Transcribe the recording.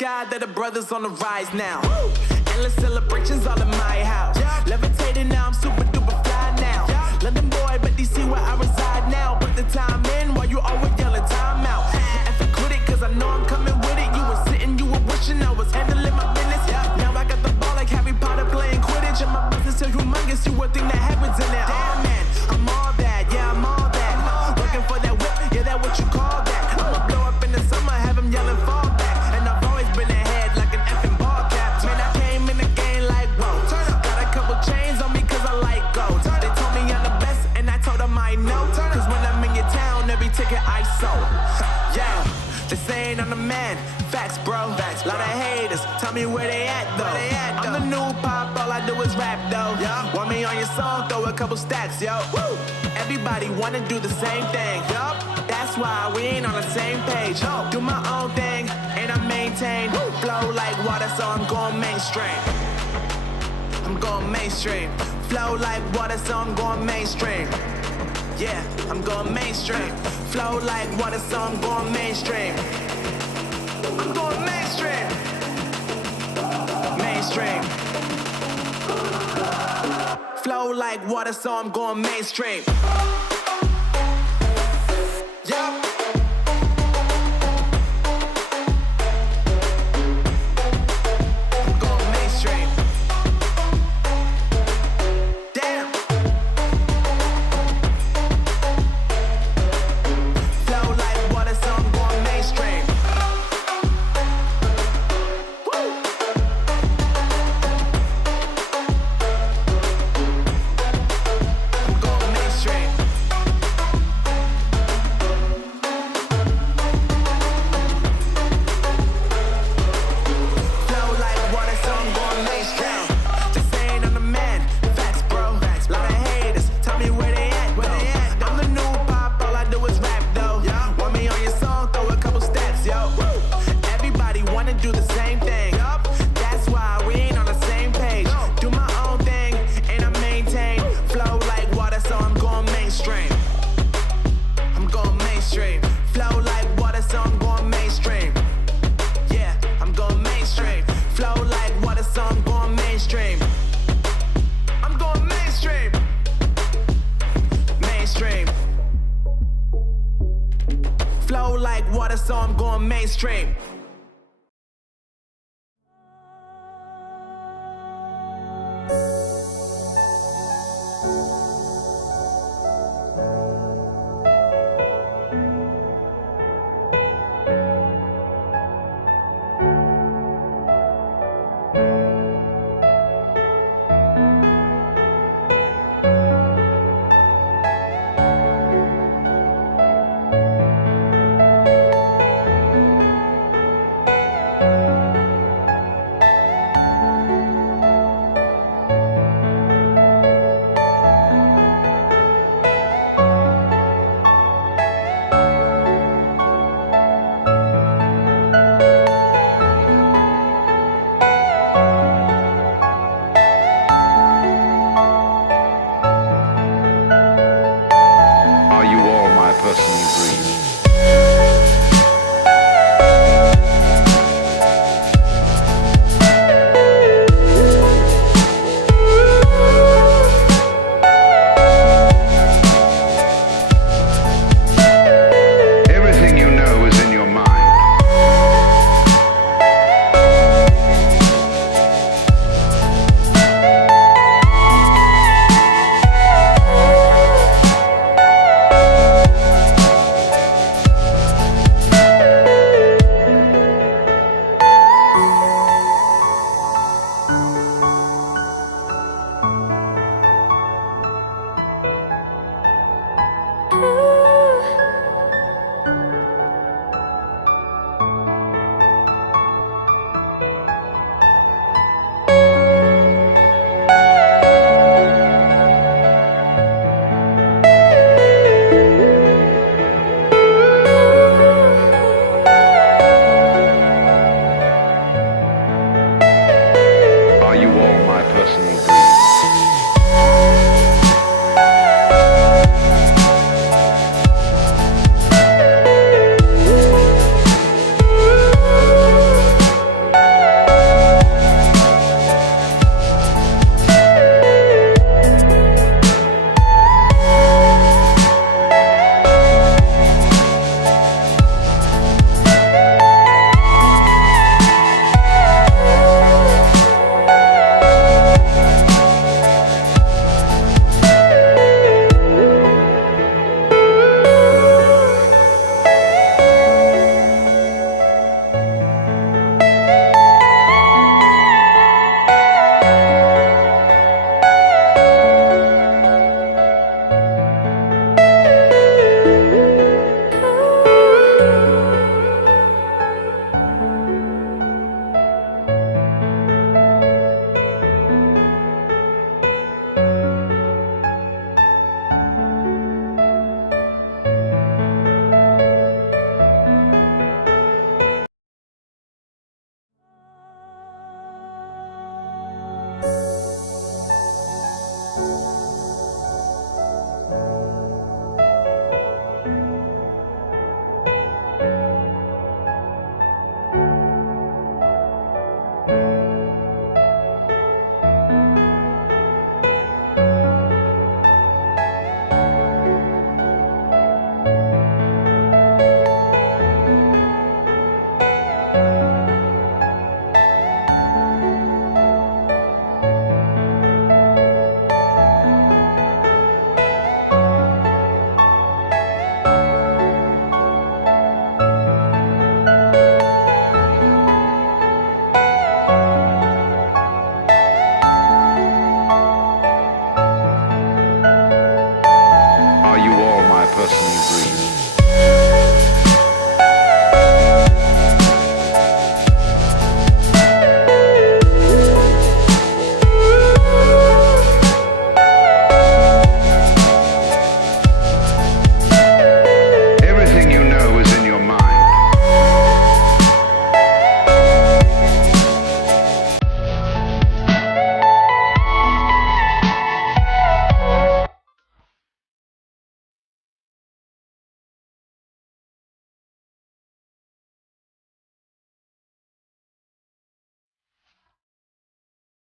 sky that the brothers on the rise now. Endless celebrations all in my house. Levitating now, I'm super duper fly now. London boy, but DC where I reside now. Put the time in while you always yelling time out. And if I quit it, cause I know I'm coming with it. You were sitting, you were wishing I was handling my business. Now I got the ball like Harry Potter playing Quidditch. And my business so humongous, you would think that happens in it. Damn man, I'm all that, yeah I'm all that. Working for that whip, yeah that what you call that. I'ma blow up in the summer, have him yelling fall back. And I've always been ahead like an effing ball cap. Man, I came in the game like whoa. Got a couple chains on me cause I like gold. They told me I'm the best and I told them I know. Cause when I'm in your town, every ticket I sold. Yeah, they saying I'm the man. Facts, bro. Facts, lot of haters. Tell me where they at though. I'm the new pop, all I do is rap though. Want me on your song, throw a couple stacks, yo. Woo! Everybody wanna do the same thing. Yup, that's why we ain't on the same page. Do my own thing and I maintain. Flow like water, so I'm going mainstream. I'm going mainstream. Flow like water, so I'm going mainstream. Yeah, I'm going mainstream. Flow like water, so I'm going mainstream. I'm going mainstream. Mainstream. Flow like water, so I'm going mainstream. Yup. I'm going mainstream. Damn. Flow like water, so I'm going mainstream. Flow like water, so I'm going mainstream.